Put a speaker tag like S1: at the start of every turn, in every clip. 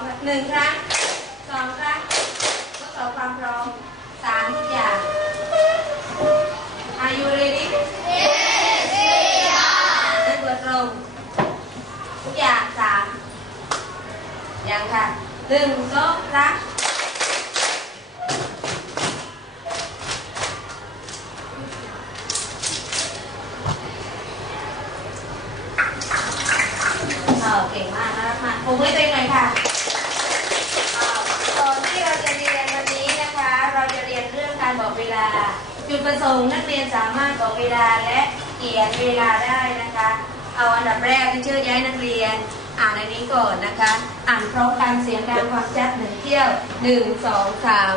S1: อมค่ะหนึ่งครั้งสองครั้งทดสอบความพร้อมสามทุกอย่าง Are you ready? Yes, we are. นั่นตัวตรงทุกอย่างสามยังค่ะหนึ่งสองครั้งเออเก่งมากน่ารักมากผมไม่ตัวเองเลยค่ะเอ่อก่อนที่เราจะเรียนวันนี้นะคะ เราจะเรียนเรื่องการบอกเวลา จุด ประสงค์นักเรียนสามารถบอกเวลาและเขียนเวลาได้นะคะ เอาอันดับแรกที่เชื่อย้ายนักเรียน อ่านอันนี้ก่อนนะคะ อ่านพร้อมกันเสียงดังความชัดหนึ่งเที่ยวหนึ่งสองสาม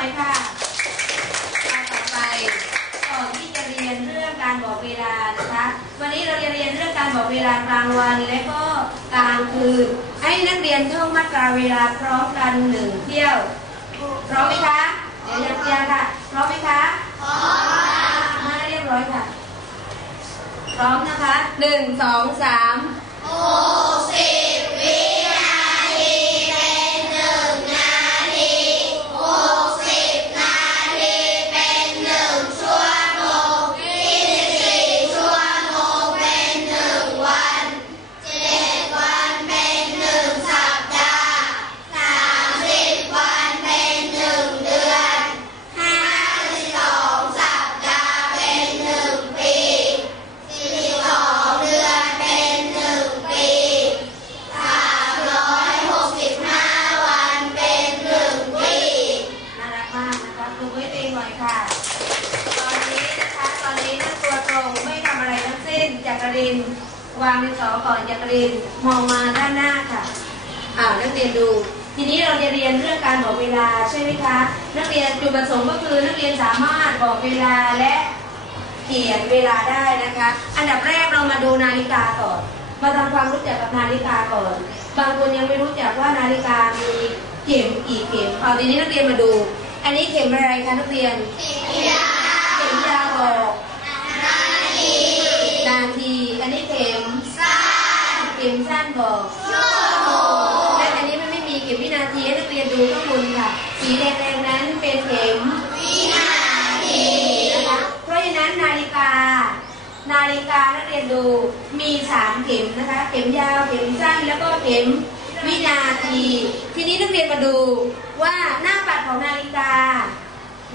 S1: น่อยค่ะอ่าต่อไปก่อนที่จะเรียนเรื่องการบอกเวลานะคะ วันนี้เราจะเรียนเรื่องการบอกเวลากลางวันและก็กลางคืนให้นักเรียนท่องมาตราเวลาพร้อมกันหนึ่งเที่ยว พร้อมไหมคะ เดี๋ยวจะเรียนค่ะ พร้อมไหมคะพร้อมมาเรียบร้อยค่ะ พร้อมนะคะหนึ่งสองสามน่ ริน วางในสอก่อนจักริน มองมาด้านหน้าค่ะอ่านักเรียนดู ทีนี้เราจะเรียนเรื่องการบอกเวลาใช่ไหมคะ นักเรียนจุดประสงค์ก็คือนักเรียนสามารถบอกเวลาและเขียนเวลาได้นะคะ อันดับแรกเรามาดูนาฬิกาก่อน มาทำความรู้จักกับนาฬิกาก่อน บางคนยังไม่รู้จักว่านาฬิกามีเข็มกี่เข็มเอาทีนี้นักเรียนมาดู อันนี้เข็มอะไรคะนักเรียน เข็มยาวบอกน รียนดูข้างบนค่ะ สีแดงๆนั้นเป็นเข็มวินาทีนะคะเพราะฉะนั้นนาฬิกา นาฬิกานักเรียนดูมีสามเข็มนะคะ เข็มยาวเข็มสั้นแล้วก็เข็มวินาที ทีนี้นักเรียนมาดูว่าหน้าปัดของนาฬิกา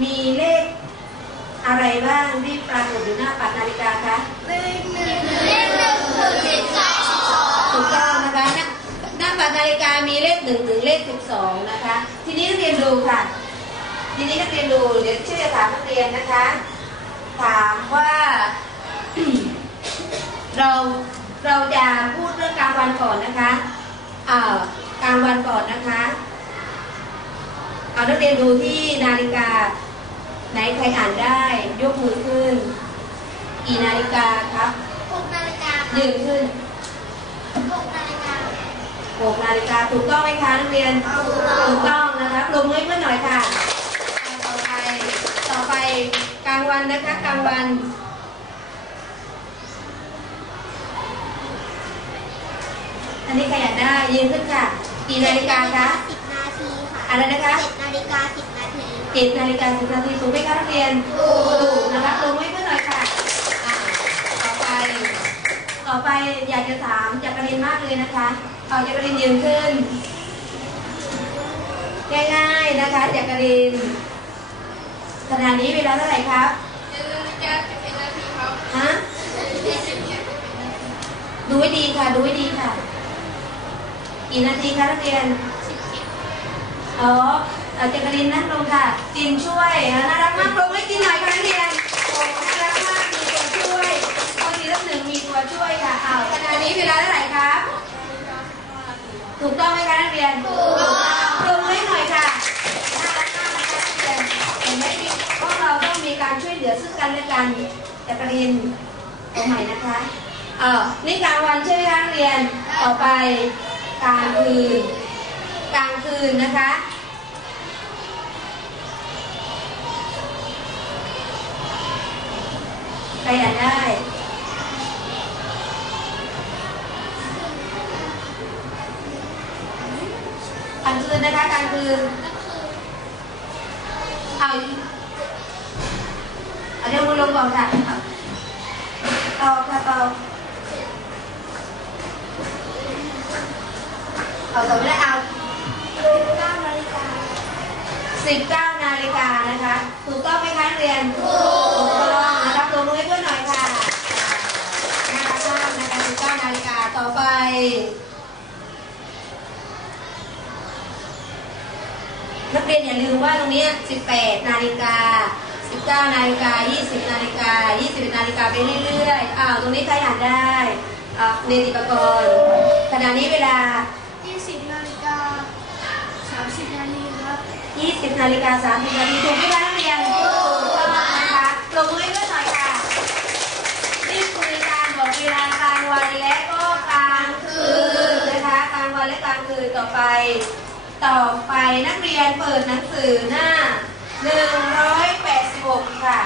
S1: มีเลขอะไรบ้างที่ปรากฏอยู่หน้าปัดนาฬิกาคะถูกต้องนะคะ หน้าหน้าปัดนาฬิกามีเลขหนึ่งถึงเลขสิบสองนะคะ ทีนี้นักเรียนดูค่ะ ทีนี้นักเรียนดูเดี๋ยวชื่อจะถามนักเรียนนะคะ ถามว่า เราเราจะพูดเรื่องกลางวันก่อนนะคะเอ่อกลางวันก่อนนะคะเอานักเรียนดูที่นาฬิกา ไหนใครอ่านได้ ยกมือขึ้นกี่นาฬิกาครับยืนขึ้น หกนาฬิกาถูกต้องไหมคะนักเรียน ถูกต้องนะคะปรบมือให้เพื่อนหน่อยค่ะอ่าต่อไป ต่อไปกลางวันนะคะกลางวันอันนี้ใครอยากได้ยืนขึ้นค่ะกี่นาฬิกาคะ
S2: สิบนาทีค่ะ
S1: อะไรนะคะ
S2: เจ็ดนาฬิกาสิบนาที
S1: เจ็ดนาฬิกาสิบนาทีถูกไหมคะนักเรียนถูกนะคะลงไว้เพื่อหน่อยค่ะอ่าต่อไป ต่อไปอยากจะถามจักรินมากเลยนะคะ เอาจักรินยืนขึ้น ง่ายๆนะคะจักรินขณะนี้เวลาเท่าไหร่ครับฮะดูให้ดีค่ะดูให้ดีค่ะกี่นาทีคะนักเรียนอ๋อเอาจักรินนั่งลงค่ะจินช่วยอะน่ารักมาก ถูกต้องไหมคะนักเรียนถูกต้องปรบมือให้หน่อยค่ะน่ารักมากนะคะนักเรียนเห็นไหมมีพวกเราต้องมีการช่วยเหลือซึ่งกันและกันจักรินเอาใหม่นะคะเออนี่กลางวันใช่ไหมคะนักเรียนต่อไปกลางคืนกลางคืนนะคะใครอยากได้ กลางคืนนะคะกลางคืนเอาเอาเดี๋ยวมือลงก่อนค่ะเอาตอบค่ะตอบเอาตอบไม่ได้เอา
S2: 9นาฬิกา
S1: 19นาฬิกานะคะถูกต้องไหมคะเรียนถูกต้องนะครับตัวมือให้เพื่อนหน่อยค่ะน่ารักมากนะคะ19นาฬิกาต่อไป นักเรียนอย่าลืมว่าตรงนี้18 นาฬิกา 19 นาฬิกา 20 นาฬิกา 21 นาฬิกาไปเรื่อยๆ อ้าวตรงนี้ใครอ่านได้อ่าเนติปกรณ์ขณะนี้เวลา
S2: 20 นาฬิกา 30 นาทีครับ
S1: 20 นาฬิกา 30 นาทีถูกไหมคะนักเรียนถูกต้องนะคะลงมือให้ด้วยหน่อยค่ะนี่คือการบอกเวลากลางวันและก็กลางคืนนะคะกลางวันและกลางคืนต่อไป ต่อไปนักเรียนเปิดหนังสือหน้า 186 ค่ะ